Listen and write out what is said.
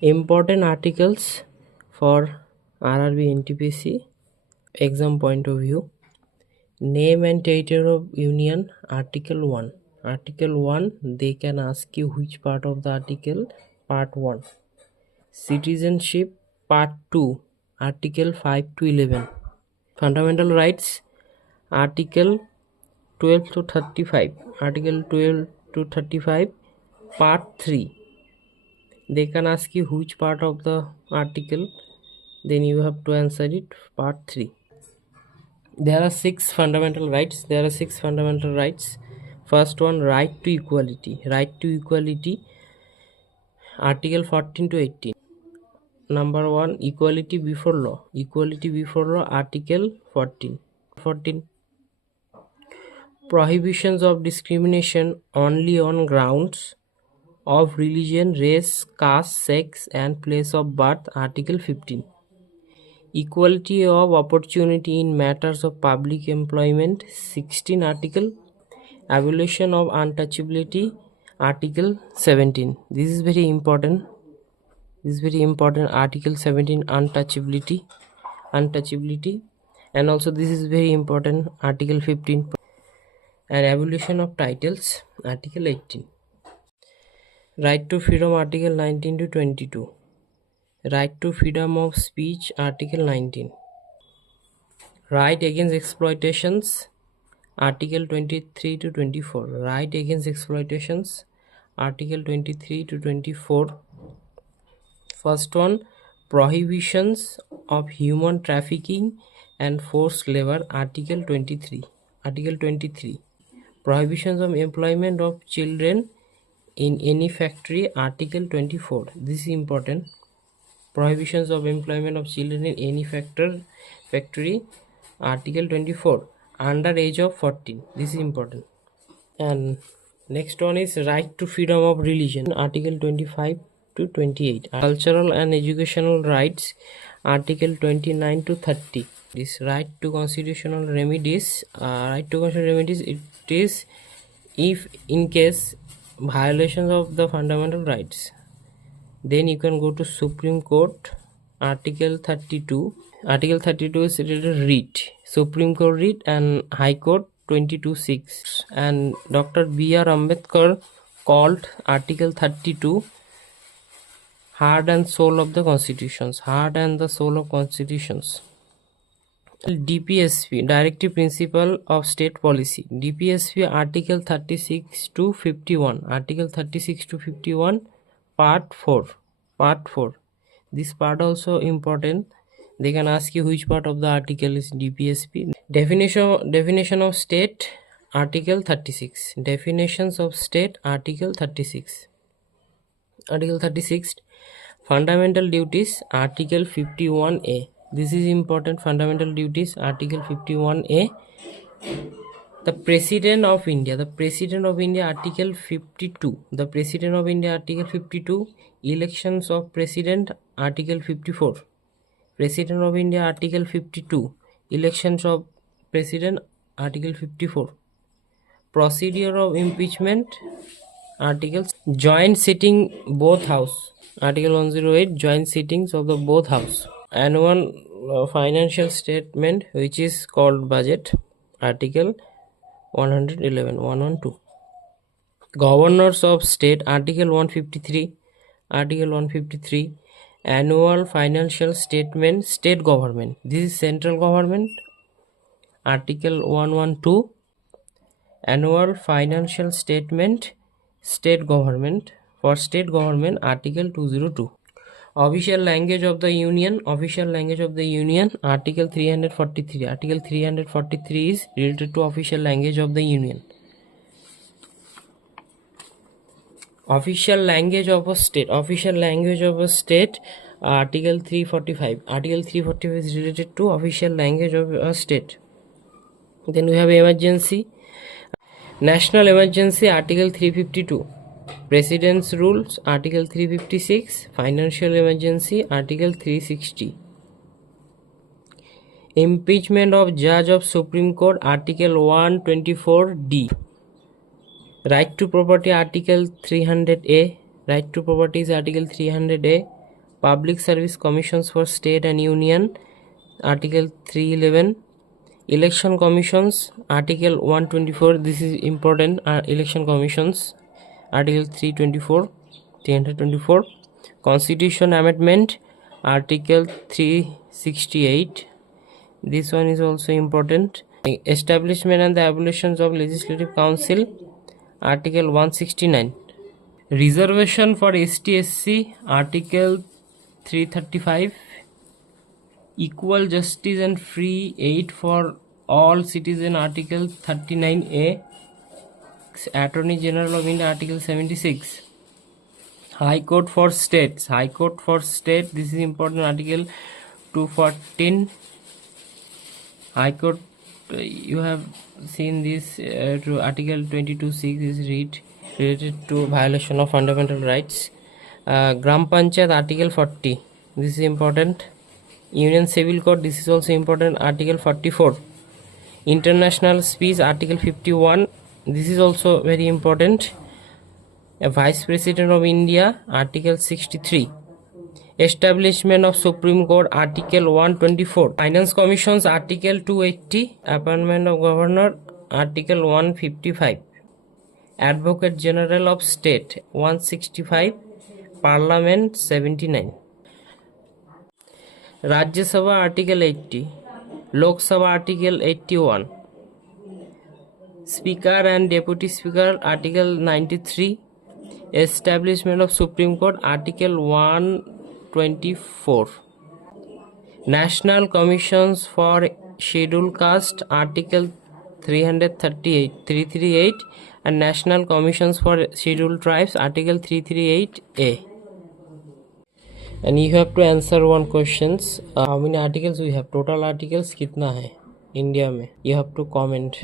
Important articles for RRB NTPC exam point of view. Name and territory of union, article 1. Article 1, they can ask you which part of the article. Part 1. Citizenship, part 2, article 5 to 11. Fundamental rights, article 12 to 35. Article 12 to 35, part 3. They can ask you which part of the article, then you have to answer it. Part 3. There are 6 fundamental rights. First one, right to equality. Article 14 to 18. Number 1, equality before law. Article 14. Prohibitions of discrimination only on grounds of religion, race, caste, sex and place of birth. Article 15. Equality of opportunity in matters of public employment. 16 article. Abolition of untouchability. Article 17. This is very important. Article 17, untouchability. And also this is very important. Article 15. And abolition of titles. Article 18. Right to freedom. Article 19 to 22. Right to freedom of speech. Article 19. Right against exploitations. Article 23 to 24. Right against exploitations. Article 23 to 24. First one, prohibitions of human trafficking and forced labor. Article 23. Prohibitions of employment of children in any factory. Article 24. This is important. Prohibitions of employment of children in any factory. Article 24. Under age of 14. This is important. And next one is right to freedom of religion. Article 25 to 28. Cultural and educational rights. Article 29 to 30. This right to constitutional remedies. It is if in case violations of the fundamental rights, then you can go to Supreme Court. Article 32. Article 32 is related writ. Supreme Court writ and High Court 22(6). And Dr. B.R. Ambedkar called Article 32 heart and soul of the constitutions. DPSP, Directive Principle of State Policy. DPSP Article 36 to 51. Part 4. This part also important. They can ask you which part of the article is DPSP. Definition of state. Article 36. Definitions of state. Article 36. Fundamental duties. Article 51A. This is important. Fundamental duties. Article 51A. The President of India. Article 52. Article 52. Elections of President. Article 54. President of India. Article 52. Elections of President. Article 54. Procedure of impeachment. Articles. Joint sitting both house. Article 108. Joint sittings of the both house. Annual financial statement, which is called budget. Article 112. Governors of state. Article 153. Annual financial statement, state government. This is central government. Article 112. Annual financial statement, state government. For state government, Article 202. Official language of the union. Article 343. Article 343 is related to official language of the union. Official language of a state. Article 345. Article 345 is related to official language of a state. Then we have emergency. National emergency. Article 352. President's rules. Article 356. Financial emergency. Article 360. Impeachment of judge of Supreme Court. Article 124D. Right to property. Article 300A. Right to property is Article 300A. Public Service Commissions for State and Union, Article 311. Election Commissions, Article 124. This is important. Election Commissions, Article 324. Constitution Amendment, Article 368. This one is also important. Establishment and the abolitions of Legislative Council, Article 169. Reservation for ST/SC, Article 335. Equal justice and free aid for all citizens, Article 39A. Attorney General of India, Article 76. High Court for States, this is important, Article 214. High Court, you have seen this, to Article 22(6) is related to violation of fundamental rights. Gram Panchayat, Article 40, this is important. Union Civil Code, this is also important, Article 44. International Speech, Article 51, this is also very important. A Vice President of India, Article 63. Establishment of Supreme Court, Article 124. Finance Commissions, Article 280. Appointment of Governor, Article 155. Advocate General of State, 165. Parliament, 79. Rajya Sabha, Article 80. Lok Sabha, Article 81. Speaker and Deputy Speaker, Article 93. Establishment of Supreme Court, Article 124. National Commissions for Scheduled Caste, Article 338, and National Commissions for Scheduled Tribes, Article 338A. And you have to answer one questions. How many articles we have? Total articles कितना है India में? You have to comment.